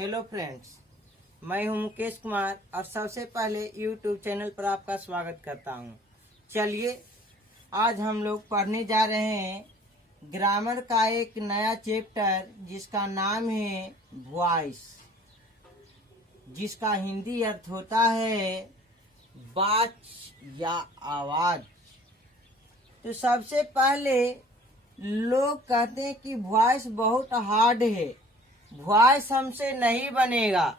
Hello friends, मैं हूं मुकेश कुमार और सबसे पहले यूट्यूब चैनल पर आपका स्वागत करता हूं। चलिए आज हम लोग पढ़ने जा रहे हैं ग्रामर का एक नया चैप्टर जिसका नाम है वॉइस, जिसका हिंदी अर्थ होता है बात या आवाज। तो सबसे पहले लोग कहते हैं कि वॉइस बहुत हार्ड है, वॉइस हमसे नहीं बनेगा।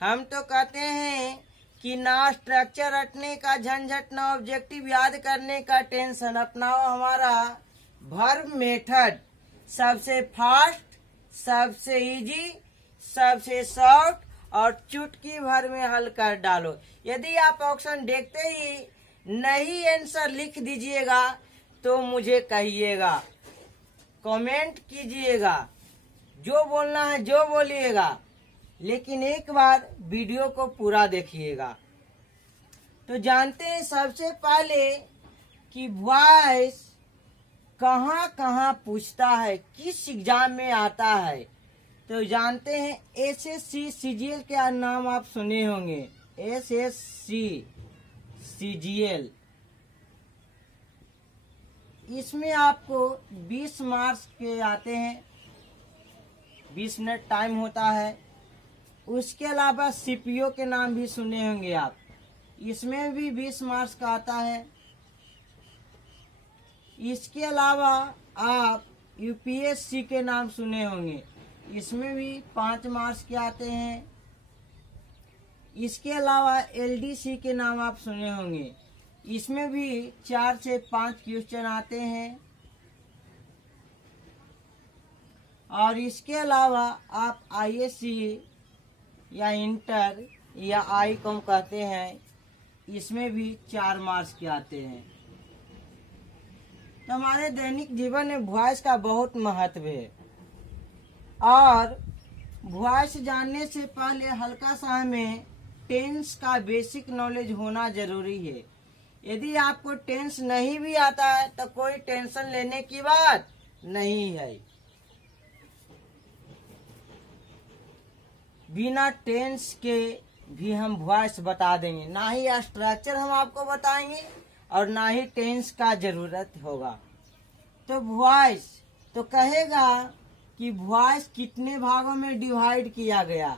हम तो कहते हैं कि ना स्ट्रक्चर रटने का झंझट, ना ऑब्जेक्टिव याद करने का टेंशन, अपनाओ हमारा वर्ब मेथड। सबसे फास्ट, सबसे इजी, सबसे शॉर्ट और चुटकी भर में हल कर डालो। यदि आप ऑप्शन देखते ही नहीं आंसर लिख दीजिएगा तो मुझे कहिएगा, कमेंट कीजिएगा, जो बोलना है जो बोलिएगा, लेकिन एक बार वीडियो को पूरा देखिएगा। तो जानते हैं सबसे पहले कि वॉइस कहाँ कहाँ पूछता है, किस एग्जाम में आता है। तो जानते हैं एसएससी सीजीएल के नाम आप सुने होंगे। एसएससी सीजीएल, इसमें आपको 20 मार्क्स के आते हैं, 20 मिनट टाइम होता है। उसके अलावा सीपीओ के नाम भी सुने होंगे आप, इसमें भी 20 मार्क्स का आता है। इसके अलावा आप यूपीएससी के नाम सुने होंगे, इसमें भी 5 मार्क्स के आते हैं। इसके अलावा एलडीसी के नाम आप सुने होंगे, इसमें भी 4 से 5 क्वेश्चन आते हैं। और इसके अलावा आप आईएससी या इंटर या आईकॉम कहते हैं, इसमें भी 4 मार्क्स के आते हैं। तो हमारे दैनिक जीवन में वॉइस का बहुत महत्व है और वॉइस जानने से पहले हल्का सा हमें टेंस का बेसिक नॉलेज होना जरूरी है। यदि आपको टेंस नहीं भी आता है तो कोई टेंशन लेने की बात नहीं है। बिना टेंस के भी हम वॉइस बता देंगे, ना ही स्ट्रक्चर हम आपको बताएंगे और ना ही टेंस का जरूरत होगा। तो वॉइस तो कहेगा कि वॉइस कितने भागों में डिवाइड किया गया।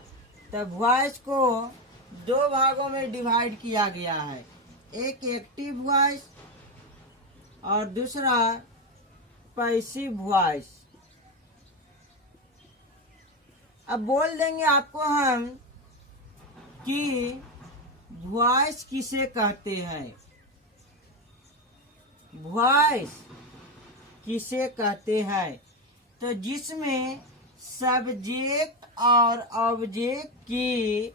तो वॉइस को 2 भागों में डिवाइड किया गया है, एक एक्टिव वॉइस और दूसरा पैसिव वॉइस। अब बोल देंगे आपको हम कि वॉइस किसे कहते हैं, वॉइस किसे कहते हैं। तो जिसमें सब्जेक्ट और ऑब्जेक्ट की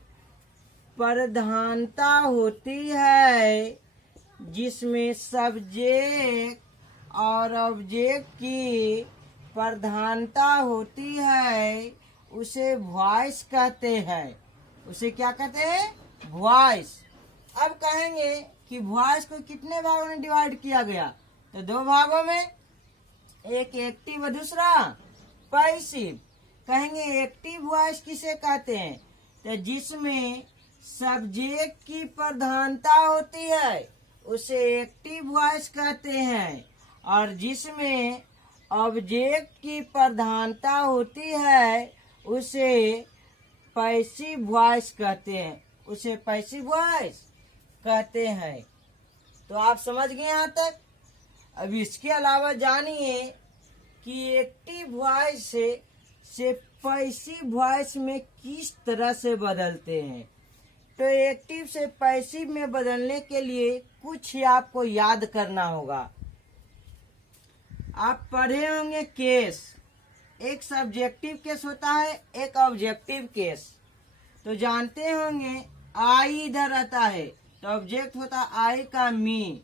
प्रधानता होती है, जिसमें सब्जेक्ट और ऑब्जेक्ट की प्रधानता होती है उसे वॉइस कहते हैं। उसे क्या कहते हैं? वॉइस। अब कहेंगे कि वॉइस को कितने भागों में डिवाइड किया गया, तो 2 भागों में, एक एक्टिव और दूसरा पैसिव। कहेंगे एक्टिव वॉइस किसे कहते हैं, तो जिसमें सब्जेक्ट की प्रधानता होती है उसे एक्टिव वॉइस कहते हैं, और जिसमें ऑब्जेक्ट की प्रधानता होती है उसे पैसिव वॉइस कहते हैं, उसे पैसिव वॉइस कहते हैं। तो आप समझ गए यहाँ तक। अब इसके अलावा जानिए कि एक्टिव वॉइस से पैसिव वॉइस में किस तरह से बदलते हैं। तो एक्टिव से पैसिव में बदलने के लिए कुछ ही आपको याद करना होगा। आप पढ़े होंगे केस, एक सब्जेक्टिव केस होता है, एक ऑब्जेक्टिव केस। तो जानते होंगे आई इधर आता है तो ऑब्जेक्ट होता है आई का मी,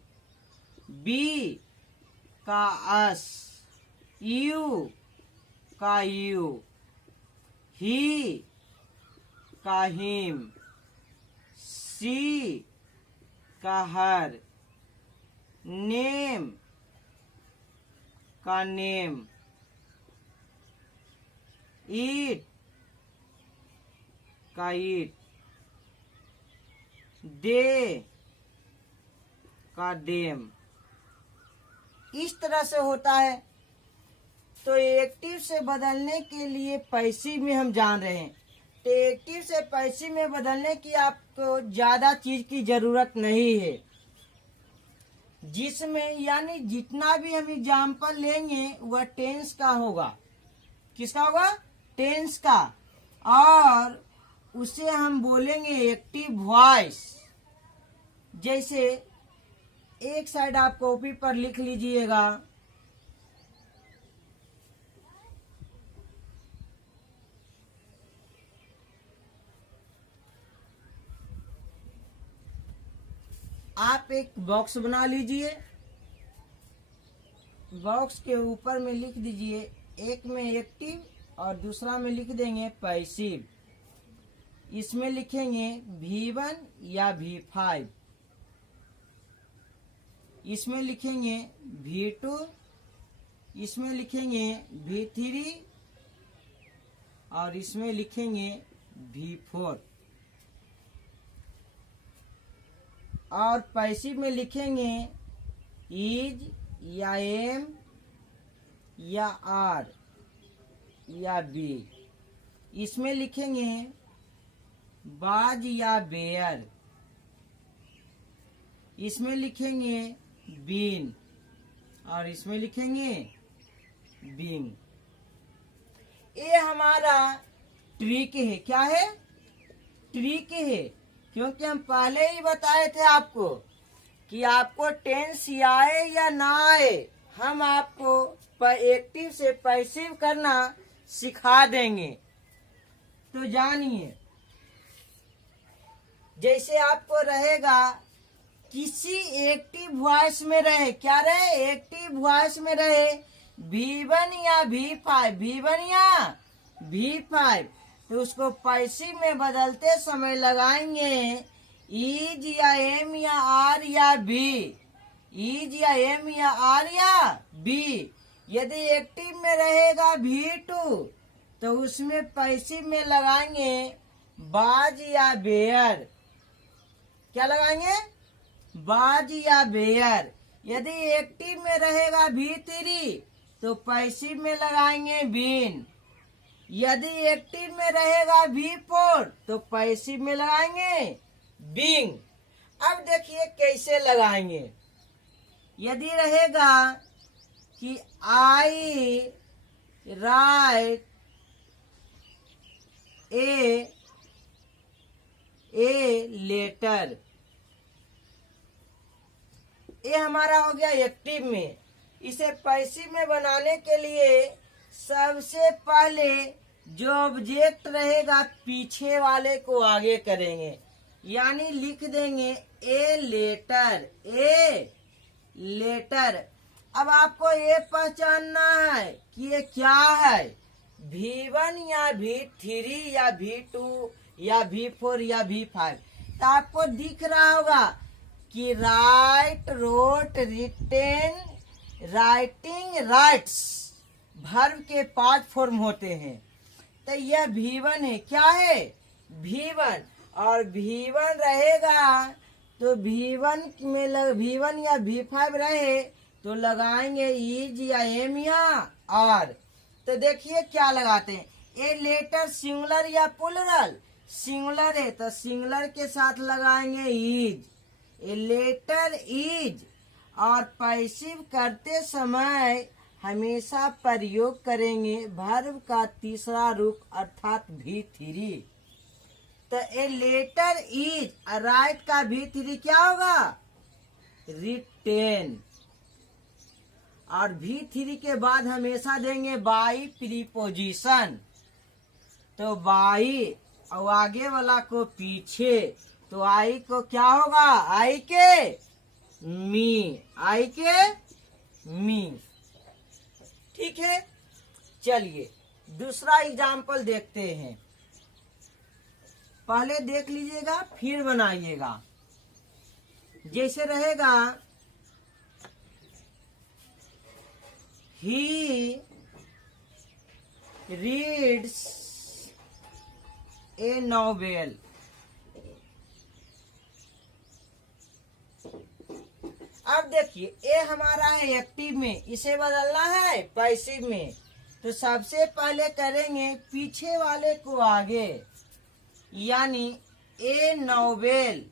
बी का अस, यू का यू, ही का हिम, सी का हर, नेम का नेम, ईट का ईट, दे का डेम। इस तरह से होता है। तो एक्टिव से बदलने के लिए पैसिव में हम जान रहे हैं। तो एक्टिव से पैसिव में बदलने की आपको ज्यादा चीज की जरूरत नहीं है, जिसमें यानी जितना भी हम एग्जाम्पल लेंगे वह टेंस का होगा। किसका होगा? टेंस का। और उसे हम बोलेंगे एक्टिव वॉइस। जैसे एक साइड आप कॉपी पर लिख लीजिएगा, आप एक बॉक्स बना लीजिए, बॉक्स के ऊपर में लिख दीजिए, एक में एक्टिव और दूसरा में लिख देंगे पैसिव। इसमें लिखेंगे V1 या V5, इसमें लिखेंगे V2, इसमें लिखेंगे V3 और इसमें लिखेंगे V4। और पैसिव में लिखेंगे इज या एम या आर या बी। इसमें लिखेंगे बाज या बेयर। इसमें लिखेंगे बीन और इसमें लिखेंगे बींग। ये हमारा ट्रिक है। क्या है? ट्रिक है। क्योंकि हम पहले ही बताए थे आपको कि आपको टेंस आए या ना आए, हम आपको एक्टिव से पैसिव करना सिखा देंगे। तो जानिए, जैसे आपको रहेगा किसी एक्टिव वॉइस में रहे, क्या रहे? एक्टिव वॉइस में रहे V1 या V5, V1 या V5, तो उसको पैसिव में बदलते समय लगाएंगे इज या एम या आर या बी, इज या एम या आर या बी। यदि एक्टिव में रहेगा V2 तो उसमें पैसिव में लगाएंगे बाज या बेयर। क्या लगाएंगे? बाज या बेयर। यदि एक्टिव में रहेगा V3 तो पैसिव में लगाएंगे बीन। यदि एक्टिव में रहेगा V4 तो पैसिव में लगाएंगे बींग। अब देखिए कैसे लगाएंगे। यदि रहेगा कि आई राइट ए लेटर, ये हमारा हो गया एक्टिव में। इसे पैसिव में बनाने के लिए सबसे पहले जो ऑब्जेक्ट रहेगा पीछे वाले को आगे करेंगे, यानी लिख देंगे ए लेटर, ए लेटर। अब आपको ये पहचानना है कि ये क्या है, V1 या V3 या V2 या V4 या V5। तो आपको दिख रहा होगा कि write, wrote, written, writing, writes verb के 5 फॉर्म होते हैं। तो यह V1 है। क्या है? V1। और V1 रहेगा तो V1 में V1 या V5 रहे तो लगाएंगे इज या एम या आर। तो देखिए क्या लगाते हैं। ए लेटर सिंगुलर या प्लूरल? सिंगुलर है तो सिंगुलर के साथ लगाएंगे इज, ए लेटर इज। और पैसिव करते समय हमेशा प्रयोग करेंगे वर्ब का तीसरा रूप अर्थात V3। तो ए लेटर इज, राइट का V3 क्या होगा? रिटेन। और V3 के बाद हमेशा देंगे बाई प्रीपोजिशन। तो बाई और आगे वाला को पीछे, तो आई को क्या होगा? आई के मी, आई के मी। ठीक है, चलिए दूसरा एग्जाम्पल देखते हैं। पहले देख लीजिएगा फिर बनाइएगा। जैसे रहेगा he reads ए नोवेल। अब देखिए ए हमारा है एक्टिव में, इसे बदलना है पैसिव में। तो सबसे पहले करेंगे पीछे वाले को आगे, यानी ए नोवेल।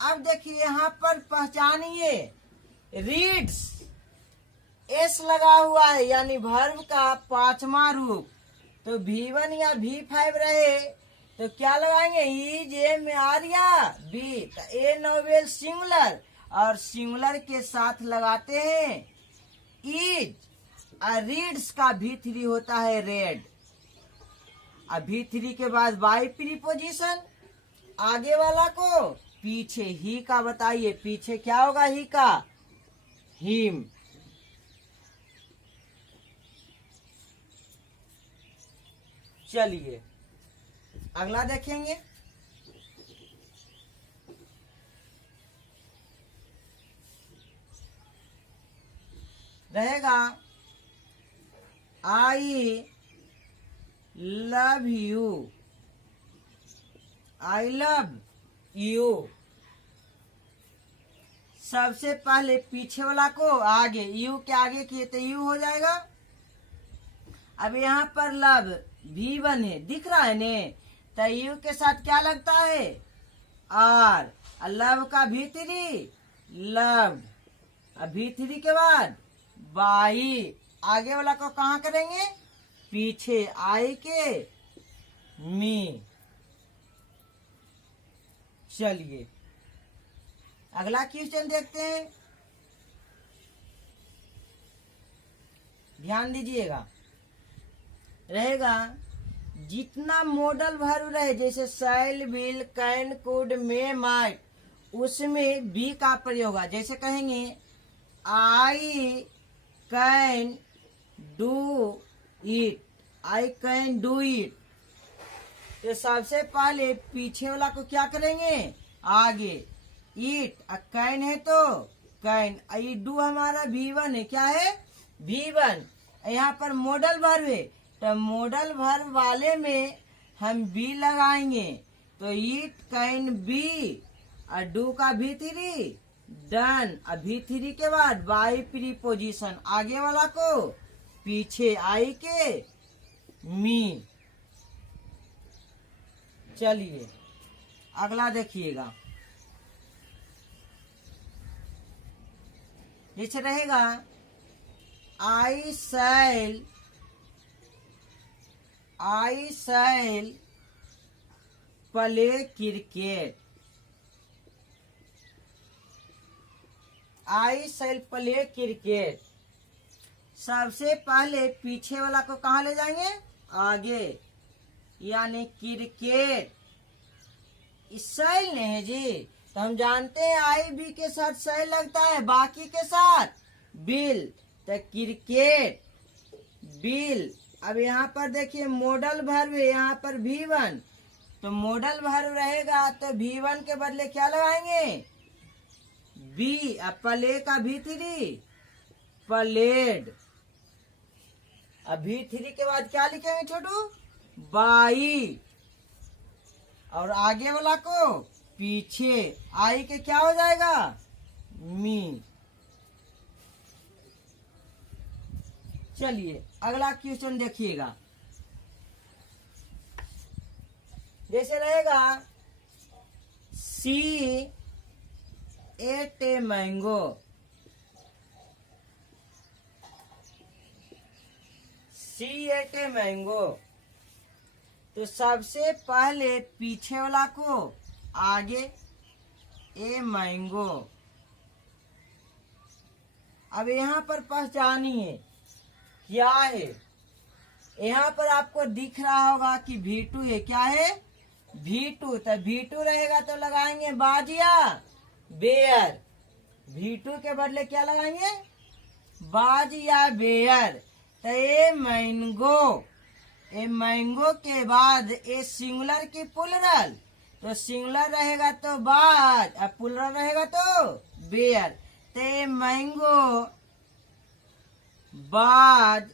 अब देखिए यहाँ पर पहचानिए रीड्स, एस लगा हुआ है यानी वर्ब का पांचवा रूप। तो V1 या V5 रहे तो क्या लगाएंगे, इज ए में आर या बी। तो ए नोवेल सिंगुलर, और सिंगुलर के साथ लगाते हैं इज। और रीड्स का V3 होता है रेड। अब V3 के बाद बाई प्रीपोजिशन, आगे वाला को पीछे ही का बताइए, पीछे क्या होगा ही का, हिम। चलिए अगला देखेंगे। रहेगा I love you, I love you. सबसे पहले पीछे वाला को आगे, यू के आगे किए तो यू हो जाएगा। अब यहाँ पर लव V1 है, दिख रहा है ने, तो यू के साथ क्या लगता है, आर। लव का V3 लव, अब V3 के बाद बाई। आगे वाला को कहाँ करेंगे, पीछे आई के मी। चलिए अगला क्वेश्चन देखते हैं, ध्यान दीजिएगा। रहेगा जितना मॉडल वर्ब रहे, जैसे shall, will, can, could, may, might, उसमें बी का प्रयोग होगा। जैसे कहेंगे I can do it, I can do it. तो सबसे पहले पीछे वाला को क्या करेंगे, आगे ईट। कैन है तो कैन, ई डू हमारा V1 है, क्या है V1। यहाँ पर मॉडल वर्ब है, तो मॉडल वर्ब वाले में हम बी लगाएंगे। तो ईट कैन बी, और डू का V3 डन। अब V3 के बाद बाई प्रीपोजिशन, आगे वाला को पीछे आई के मी। चलिए अगला देखिएगा। जैसे रहेगा आई शैल प्ले क्रिकेट, आई शैल प्ले क्रिकेट। सबसे पहले पीछे वाला को कहाँ ले जाएंगे, आगे, यानी क्रिकेट। इस शैल ने है जी, तो हम जानते हैं आई बी के साथ शैल लगता है, बाकी के साथ बिल। तो क्रिकेट बिल। अब यहाँ पर देखिए मॉडल वर्ब है, यहाँ पर V1, तो मॉडल वर्ब रहेगा तो V1 के बदले क्या लगाएंगे, बी। अब प्ले का V3 प्लेड। अब V3 के बाद क्या लिखेंगे छोटू, बाई। और आगे वाला को पीछे आई के क्या हो जाएगा, मी। चलिए अगला क्वेश्चन देखिएगा। जैसे रहेगा she ate a mango, she ate a mango. तो सबसे पहले पीछे वाला को आगे ए मैंगो। अब यहाँ पर पहचानिए क्या है, यहाँ पर आपको दिख रहा होगा कि V2 है, क्या है V2। तो V2 रहेगा तो लगाएंगे बाज या बेयर। V2 के बदले क्या लगाएंगे, बाज या बेयर। तो ए मैंगो, ए मैंगो के बाद ए सिंगुलर की प्लुरल, तो सिंगुलर रहेगा तो बाज, और प्लुरल रहेगा तो बेयर। तो ए मैंगो बाज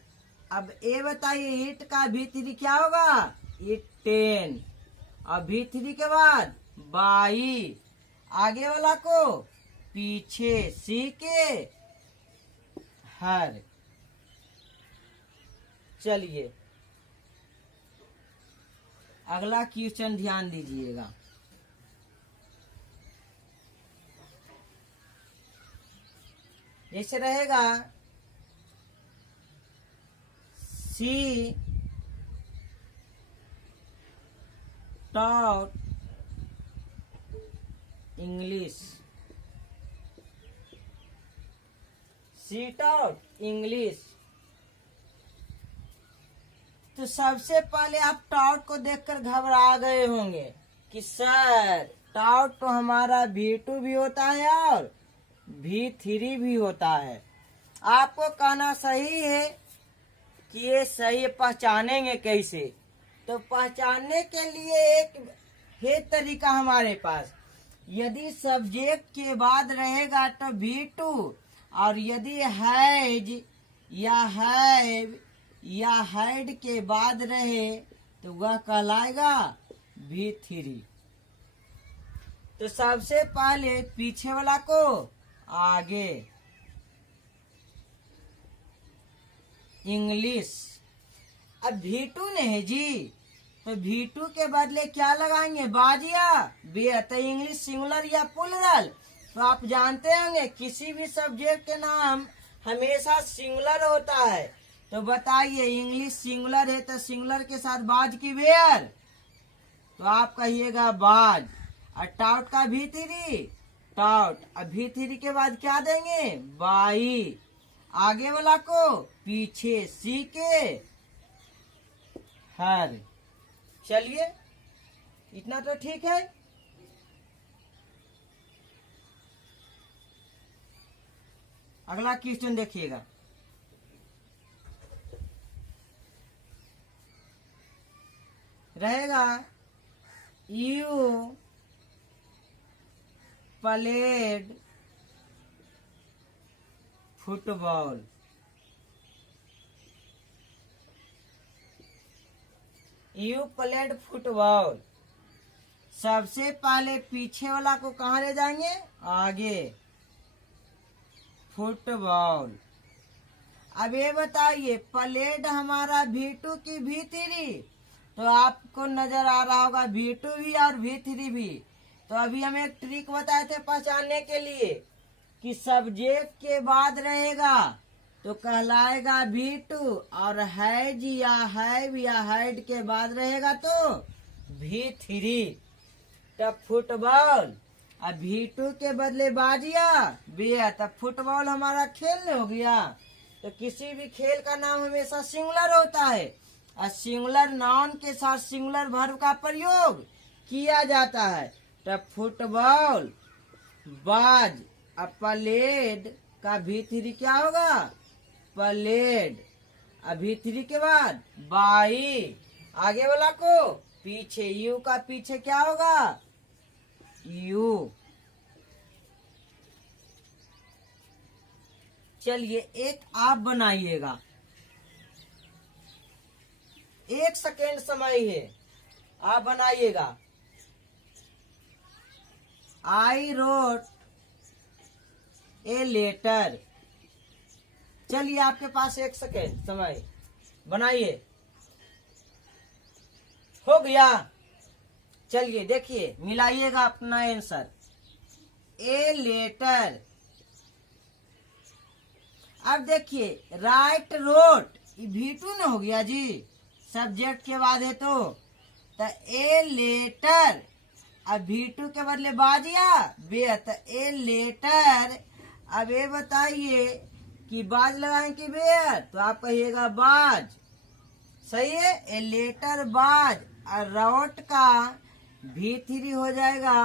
अब ये बताइए ईट का भी3 क्या होगा, ईट 10, और भी3 के बाद 22, आगे वाला को पीछे सी के हर। चलिए अगला क्वेश्चन ध्यान दीजिएगा। जैसे रहेगा सी taught इंग्लिश, सी taught इंग्लिश। तो सबसे पहले आप टाउट को देखकर घबरा गए होंगे कि सर टाउट तो हमारा भी2 भी होता है और भी3 भी होता है। आपको कहना सही है कि ये सही पहचानेंगे कैसे, तो पहचानने के लिए एक है तरीका हमारे पास। यदि सब्जेक्ट के बाद रहेगा तो भी2, और यदि हैज या हैव या हैड के बाद रहे तो वह कहलाएगा भी3। तो सबसे पहले पीछे वाला को आगे इंग्लिश। अब भी2 ने है जी, तो भी2 के बदले क्या लगाएंगे, बाजिया बे, तो इंग्लिश सिंगुलर या प्लूरल। तो आप जानते होंगे किसी भी सब्जेक्ट के नाम हमेशा सिंगुलर होता है। तो बताइए इंग्लिश सिंगुलर है तो सिंगुलर के साथ बाज की वेयर, तो आप कहिएगा बाज। और टाउट का भी3 टाउट, अब भी3 के बाद क्या देंगे, 22, आगे वाला को पीछे सी के हर। चलिए इतना तो ठीक है। अगला क्वेश्चन देखिएगा। रहेगा you played football. You played football. सबसे पहले पीछे वाला को कहाँ ले जाएंगे, आगे फुटबॉल। अब ये बताइए प्लेड हमारा भी2 की भी3, तो आपको नजर आ रहा होगा भी2 भी और भी3 भी। तो अभी हम एक ट्रिक बताए थे पहचानने के लिए कि सब्जेक्ट के बाद रहेगा तो कहलाएगा भी2, और हैज या हैव या हैड के बाद रहेगा तो भी3। तब फुटबॉल, अब भी2 के बदले बाजिया बे, तब फुटबॉल हमारा खेल हो गया। तो किसी भी खेल का नाम हमेशा सिंगुलर होता है, और सिंगुलर नाउन के साथ सिंगुलर वर्ब का प्रयोग किया जाता है। तब फुटबॉल बाज। अब प्लेड का भी3 क्या होगा, प्लेड। अब भी3 के बाद 22, आगे वाला को पीछे, यू का पीछे क्या होगा, यू। चलिए एक आप बनाइएगा, 1 सेकेंड समय है, आप बनाइएगा। I wrote a letter. चलिए आपके पास 1 सेकेंड समय, बनाइए। हो गया। चलिए देखिए मिलाइएगा अपना आंसर। A letter. अब देखिए राइट रोट, भी2 ने हो गया जी, सब्जेक्ट के बाद है तो ए लेटर। अब भी2 के बदले बाजिया बे, तो ए लेटर। अब ये बताइए कि बाज लगाएं कि बेयर, तो आप कहिएगा बाज। सही है, ए लेटर बाज। और रोट का भी3 हो जाएगा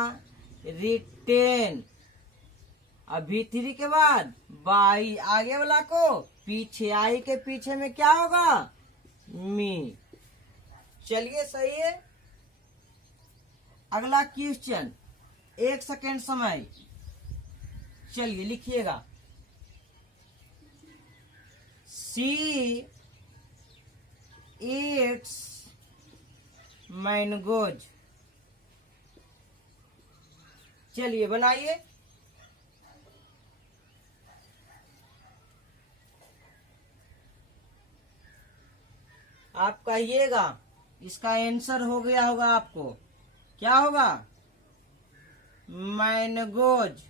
रिटेन। अब भी3 के बाद 22, आगे वाला को पीछे, आई के पीछे में क्या होगा, मी। चलिए सही है। अगला क्वेश्चन, 1 सेकेंड समय। चलिए लिखिएगा। सी ईट्स मैंगोज। चलिए बनाइए। आप कहिएगा, इसका आंसर हो गया होगा आपको। क्या होगा? मैंगोज।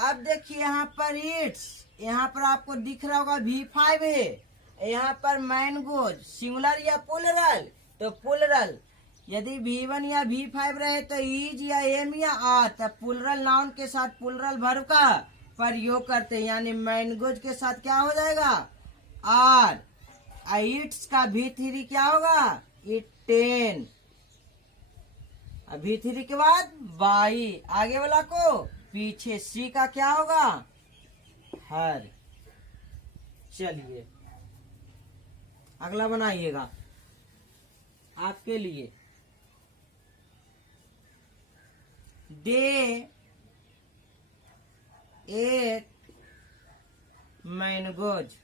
अब देखिए यहाँ पर इट्स, यहाँ पर आपको दिख रहा होगा V5 है। यहाँ पर मैंगोज सिंगुलर या प्लूरल? तो प्लूरल। यदि V1 या V5 रहे तो इज या एम या आर, तब प्लूरल नाउन के साथ प्लूरल वर्ब का प्रयोग करते हैं। यानी मैंगोज के साथ क्या हो जाएगा? आर। इट्स का V3 क्या होगा? इटेन। V3 के बाद बाई, आगे वाला को पीछे। सी का क्या होगा? हर। चलिए अगला बनाइएगा आपके लिए। दे एट मैंगोज।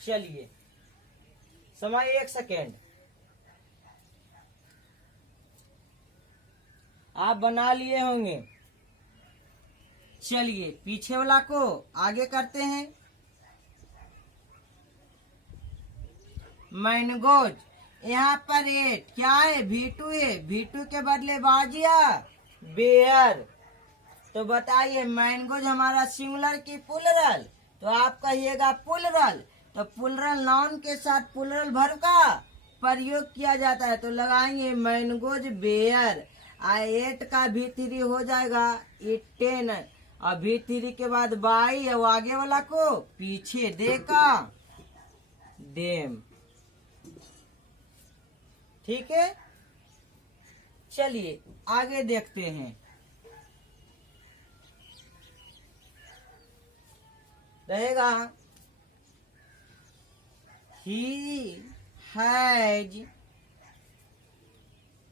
चलिए समय 1 सेकेंड। आप बना लिए होंगे। चलिए पीछे वाला को आगे करते हैं। मैंगोज, यहाँ पर एट क्या है? V2 है। V2 के बदले बाजिया बेयर। तो बताइए मैंगोज हमारा सिंगुलर की प्लूरल? तो आप कहिएगा प्लूरल। तो प्लूरल नाउन के साथ प्लूरल वर्ब का प्रयोग किया जाता है। तो लगाएंगे मैंगोज बेयर। एट का V3 हो जाएगा इटेन। और V3 के बाद बाई, और आगे वाला को पीछे। दे का देम। ठीक है। चलिए आगे देखते हैं। रहेगा he has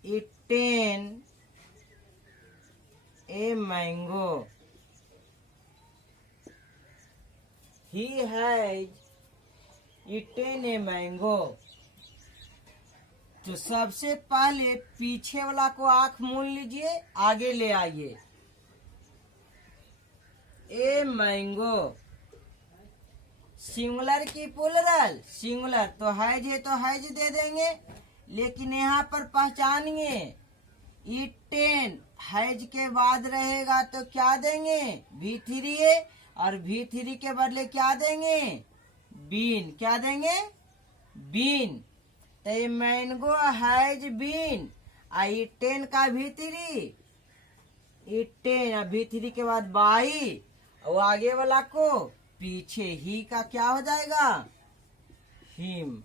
eaten a mango. He has eaten a mango. तो सबसे पहले पीछे वाला को आंख मूंद लीजिए, आगे ले आइए। ए मैंगो सिंगुलर की प्लूरल? सिंगुलर। तो हैज है तो हैज दे देंगे, लेकिन यहाँ पर पहचानिए ईटेन हैज के बाद रहेगा तो क्या देंगे? V3 है। और V3 के बदले क्या देंगे? बीन। क्या देंगे? बीन। तो ये मैंगो हैज बीन। ईटेन का V3 इटेन। V3 के बाद बाई, और आगे वाला को पीछे। ही का क्या हो जाएगा? हिम।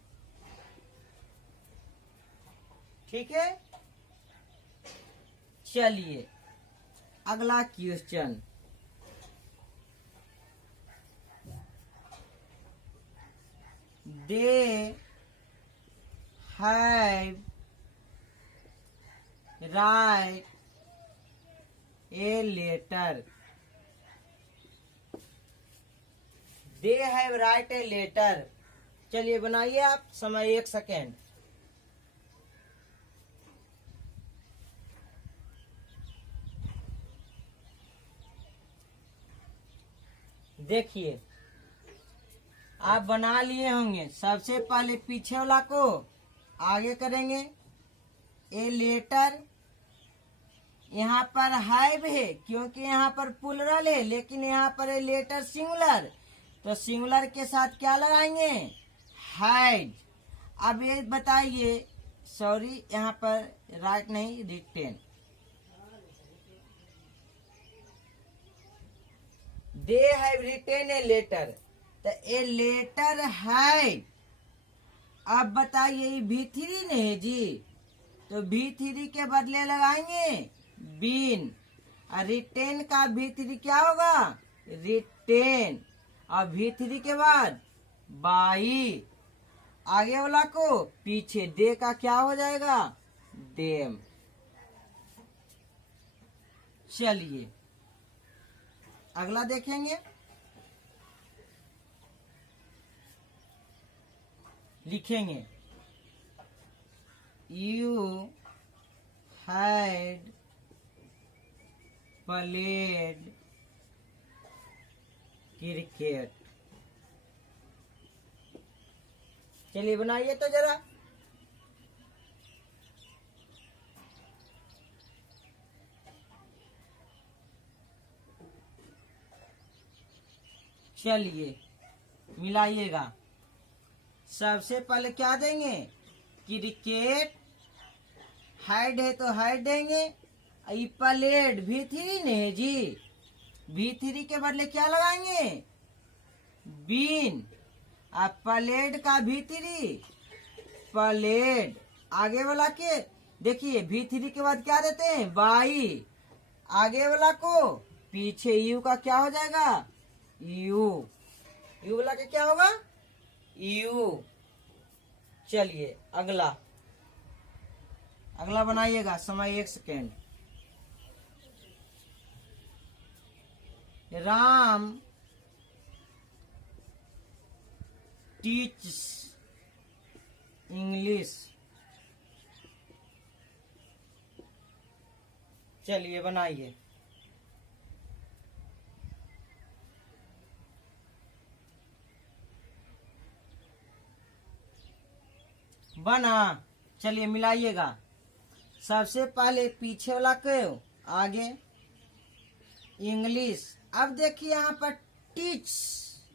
ठीक है। चलिए अगला question. They have write a letter. They have write a letter. चलिए बनाइए आप। समय 1 सेकेंड। देखिए आप बना लिए होंगे। सबसे पहले पीछे वाला को आगे करेंगे। ए लेटर, यहाँ पर हैव है क्योंकि यहाँ पर प्लूरल है, लेकिन यहाँ पर ए लेटर सिंगुलर। तो सिंगुलर के साथ क्या लगाएंगे? हैज। अब ये बताइए, सॉरी यहाँ पर राइट नहीं, written. They have written a letter. तो ए लेटर है। अब बताइए V3 नहीं जी, तो V3 के बदले लगाएंगे बीन। और रिटेन का V3 क्या होगा? रिटेन। और V3 के बाद बाई, आगे वाला को पीछे। दे का क्या हो जाएगा? देम। चलिए अगला देखेंगे, लिखेंगे यू हैड प्लेड क्रिकेट। चलिए बनाइए तो जरा। चलिए मिलाइएगा। सबसे पहले क्या देंगे, क्रिकेट, हाइड है तो हाइड देंगे। प्लेड V3 ने है जी, V3 के बदले क्या लगाएंगे, बीन। अब प्लेड का V3, प्लेड आगे वाला के देखिए V3 के बाद क्या देते हैं, बाई। आगे वाला को पीछे यू का क्या हो जाएगा, यू। यू वाला के क्या होगा, यू। चलिए अगला, अगला बनाइएगा। समय 1 सेकेंड। Ram teachers English. चलिए बनाइए। बना। चलिए मिलाइएगा। सबसे पहले पीछे वाला को आगे इंग्लिश। अब देखिए यहाँ पर टीच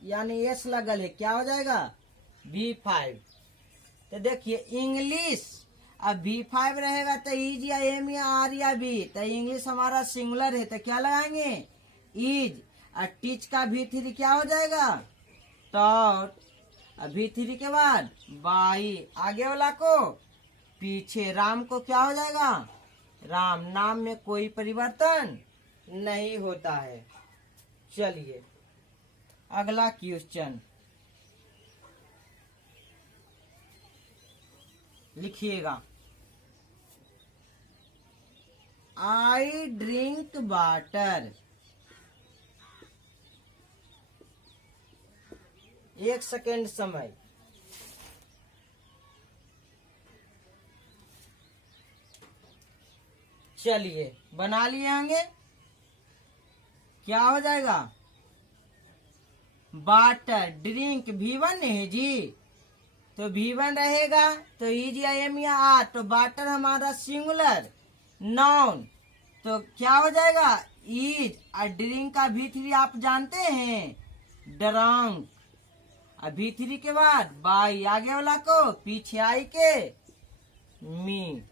यानी एस लगल है, क्या हो जाएगा, V5। तो देखिए इंग्लिश, अब V5 रहेगा तो इज या एम या आर या बी। तो इंग्लिश हमारा सिंगुलर है तो क्या लगाएंगे, इज। और टीच का V3 क्या हो जाएगा, टॉट। अब V3 के बाद बाई। आगे वाला को पीछे, राम को क्या हो जाएगा, राम। नाम में कोई परिवर्तन नहीं होता है। चलिए अगला क्वेश्चन लिखिएगा। I drink water. 1 सेकेंड समय। चलिए बना लिए होंगे। क्या हो जाएगा, वाटर। ड्रिंक V1 है जी, तो V1 रहेगा तो इज या एम या आर। तो वाटर हमारा सिंगुलर नाउन, तो क्या हो जाएगा, इज। और ड्रिंक का V3 आप जानते हैं, ड्रंक। और V3 के बाद बाई। आगे वाला को पीछे आई के मी।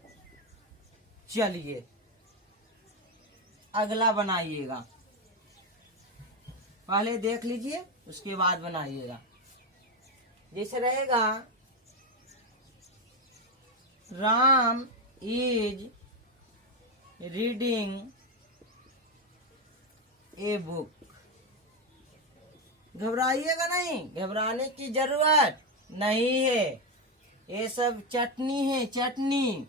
चलिए अगला बनाइएगा। पहले देख लीजिए उसके बाद बनाइएगा। जैसे रहेगा, Ram is reading a book. घबराइएगा नहीं, घबराने की जरूरत नहीं है। ये सब चटनी है, चटनी।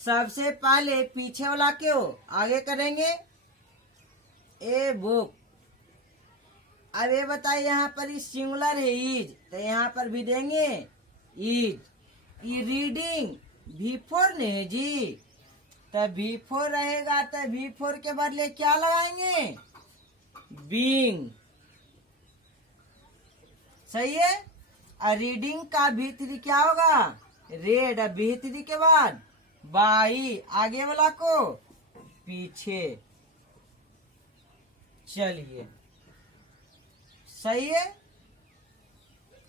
सबसे पहले पीछे वाला क्यों आगे करेंगे, ए बुक। अब ये बताइए यहाँ पर इस सिंगुलर है इज, तो यहाँ पर भी देंगे इज। ये रीडिंग V4 ने है जी, तो V4 रहेगा तो V4 के बदले क्या लगाएंगे, बीइंग। सही है। और रीडिंग का V3 क्या होगा, रेड। और V3 के बाद बाई। आगे वाला को पीछे। चलिए सही है।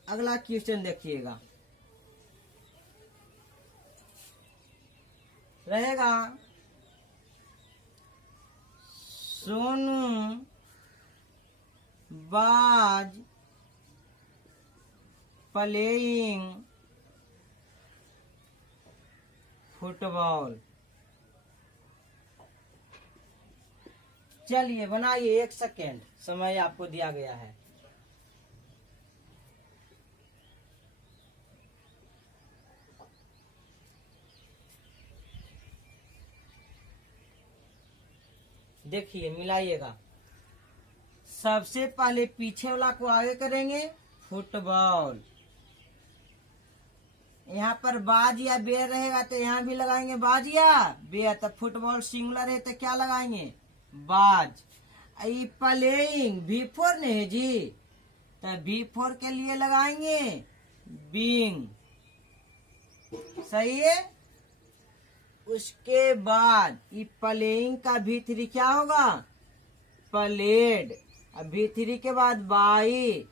अगला क्वेश्चन देखिएगा। रहेगा, सोनू बाज प्लेइंग फुटबॉल। चलिए बनाइए। 1 सेकेंड समय आपको दिया गया है। देखिए मिलाइएगा। सबसे पहले पीछे वाला को आगे करेंगे, फुटबॉल। यहाँ पर बाज या बेर रहेगा तो यहाँ भी लगाएंगे बाज या बेर। तो फुटबॉल सिंगुलर है तो क्या लगाएंगे, बाज। ई प्लेइंग V4 नहीं जी, तो V4 के लिए लगाएंगे बिंग। सही है। उसके बाद ई प्लेइंग का V3 क्या होगा, प्लेड। अब V3 के बाद बाई,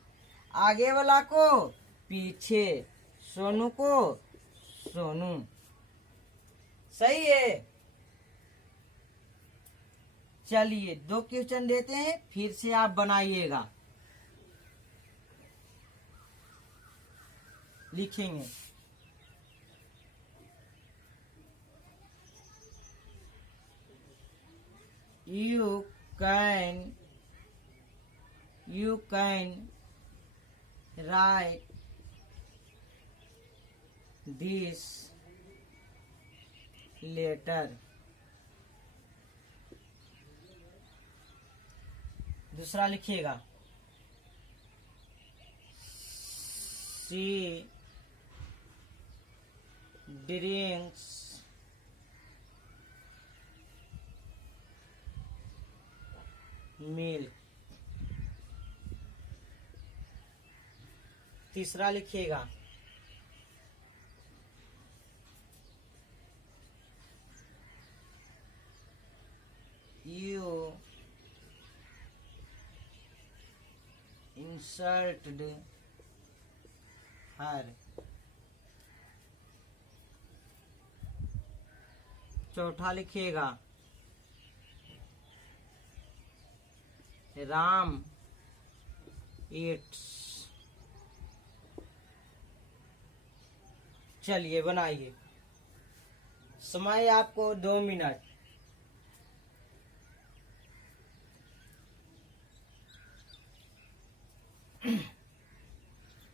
आगे वाला को पीछे, सोनू को सोनू। सही है। चलिए 2 क्वेश्चन देते हैं, फिर से आप बनाइएगा। लिखेंगे you can write this letter। दूसरा लिखिएगा, she drinks milk। तीसरा लिखिएगा, you insulted her। चौथा लिखिएगा, राम eats। चलिए बनाइए। समय आपको 2 मिनट।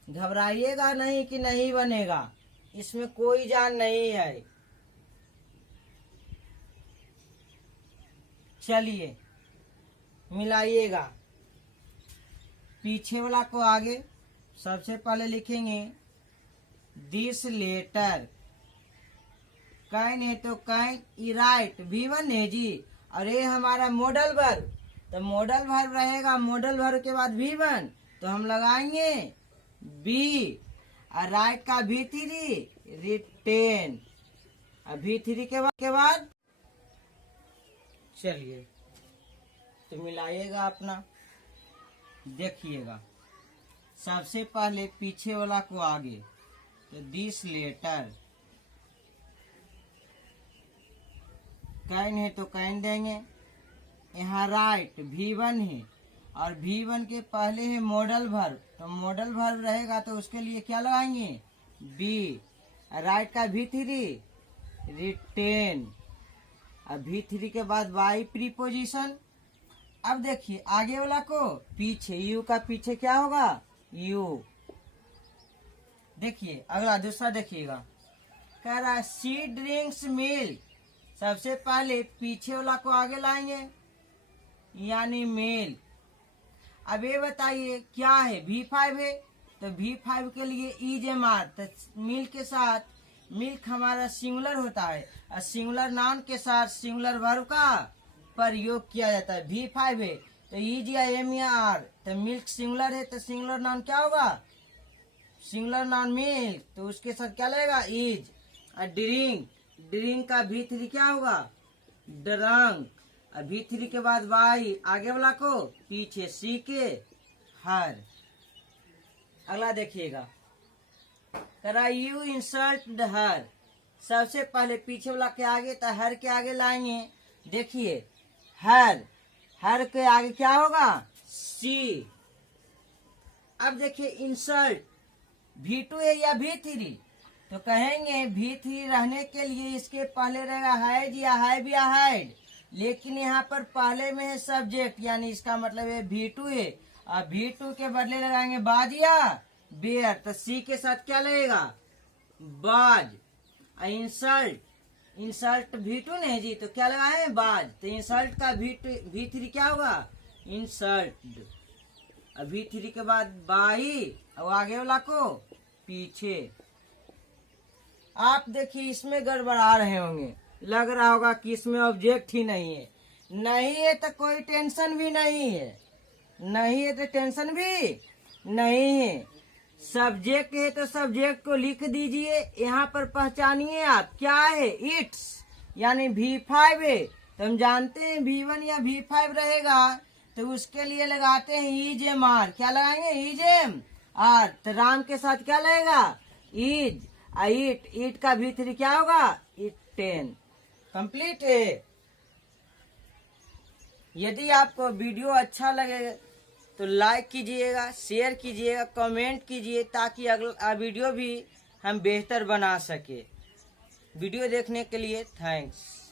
घबराइएगा नहीं कि नहीं बनेगा, इसमें कोई जान नहीं है। चलिए मिलाइएगा। पीछे वाला को आगे, सबसे पहले लिखेंगे दिस लेटर। कैन है तो कैन ई राइट V1 है जी, और ये हमारा मॉडल वर्ब, तो मॉडल वर्ब रहेगा, मॉडल वर्ब के बाद V1, तो हम लगाएंगे बी। और राइट का V3 रिटेन। और V3 के बाद चलिए तो मिलाइएगा अपना। देखिएगा, सबसे पहले पीछे वाला को आगे, तो दिस लेटर। कैन है तो कैन देंगे, यहाँ राइट V1 है, और V1 के पहले है मॉडल वर्ब, तो मॉडल वर्ब रहेगा तो उसके लिए क्या लगाएंगे, बी। राइट का V3 रिटेन। अब V3 के बाद बाई प्रीपोजिशन। अब देखिए आगे वाला को पीछे, यू का पीछे क्या होगा, यू। देखिए अगला दूसरा देखिएगा, कह रहा है शी ड्रिंक्स मिल्क। सबसे पहले पीछे वाला को आगे लाएंगे, यानी मेल। अब ये बताइए क्या है, V5 है, तो V5 के लिए EJMR, तो मिल्क के साथ मिल्क हमारा सिंगुलर होता है, और सिंगुलर नाउन के साथ सिंगुलर वर्ब का प्रयोग किया जाता है। V5 है तो EJMR, तो मिल्क सिंगुलर है तो सिंगुलर नाउन क्या होगा, सिंगुलर नाउन मिल्क, तो उसके साथ क्या लगेगा, इज। और ड्रिंक, ड्रिंक का V3 क्या होगा, ड्रंक। और V3 के बाद बाई, आगे वाला को पीछे, सी के हर। अगला देखिएगा, करा यू इंसल्ट हर। सबसे पहले पीछे वाला के आगे, तो हर के आगे लाएंगे। देखिए हर, हर के आगे क्या होगा, सी। अब देखिए इंसल्ट V2 है या V3, तो कहेंगे V3 रहने के लिए इसके पहले रहेगा हैज या हैव या हैड, लेकिन यहाँ पर पहले में है सब्जेक्ट, यानी इसका मतलब है V2 है, और V2 के बदले लगाएंगे बाज या बेयर, तो सी के साथ क्या लगेगा, बाज। इंसल्ट, इंसर्ट V2 नहीं जी, तो क्या लगाए हैं बाज, तो इंसर्ट का V3 क्या होगा इंसर्ट, अब V3 के बाद बाई और आगे वाला को पीछे। आप देखिए इसमें गड़बड़ा रहे होंगे, लग रहा होगा कि इसमें ऑब्जेक्ट ही नहीं है। नहीं है तो कोई टेंशन भी नहीं है, नहीं है तो टेंशन भी नहीं है। सब्जेक्ट है तो सब्जेक्ट को लिख दीजिए, यहाँ पर पहचानिए आप क्या है, इट्स यानी V5 है, तो हम जानते हैं V1 या V5 रहेगा, तो उसके लिए लगाते हैं इज आर, क्या लगाएंगे इज आर, तो राम के साथ क्या लगेगा इज, इट का V3 क्या होगा इट 10, कंप्लीट है। यदि आपको वीडियो अच्छा लगे तो लाइक कीजिएगा, शेयर कीजिएगा, कमेंट कीजिए, ताकि अगला वीडियो भी हम बेहतर बना सके। वीडियो देखने के लिए थैंक्स।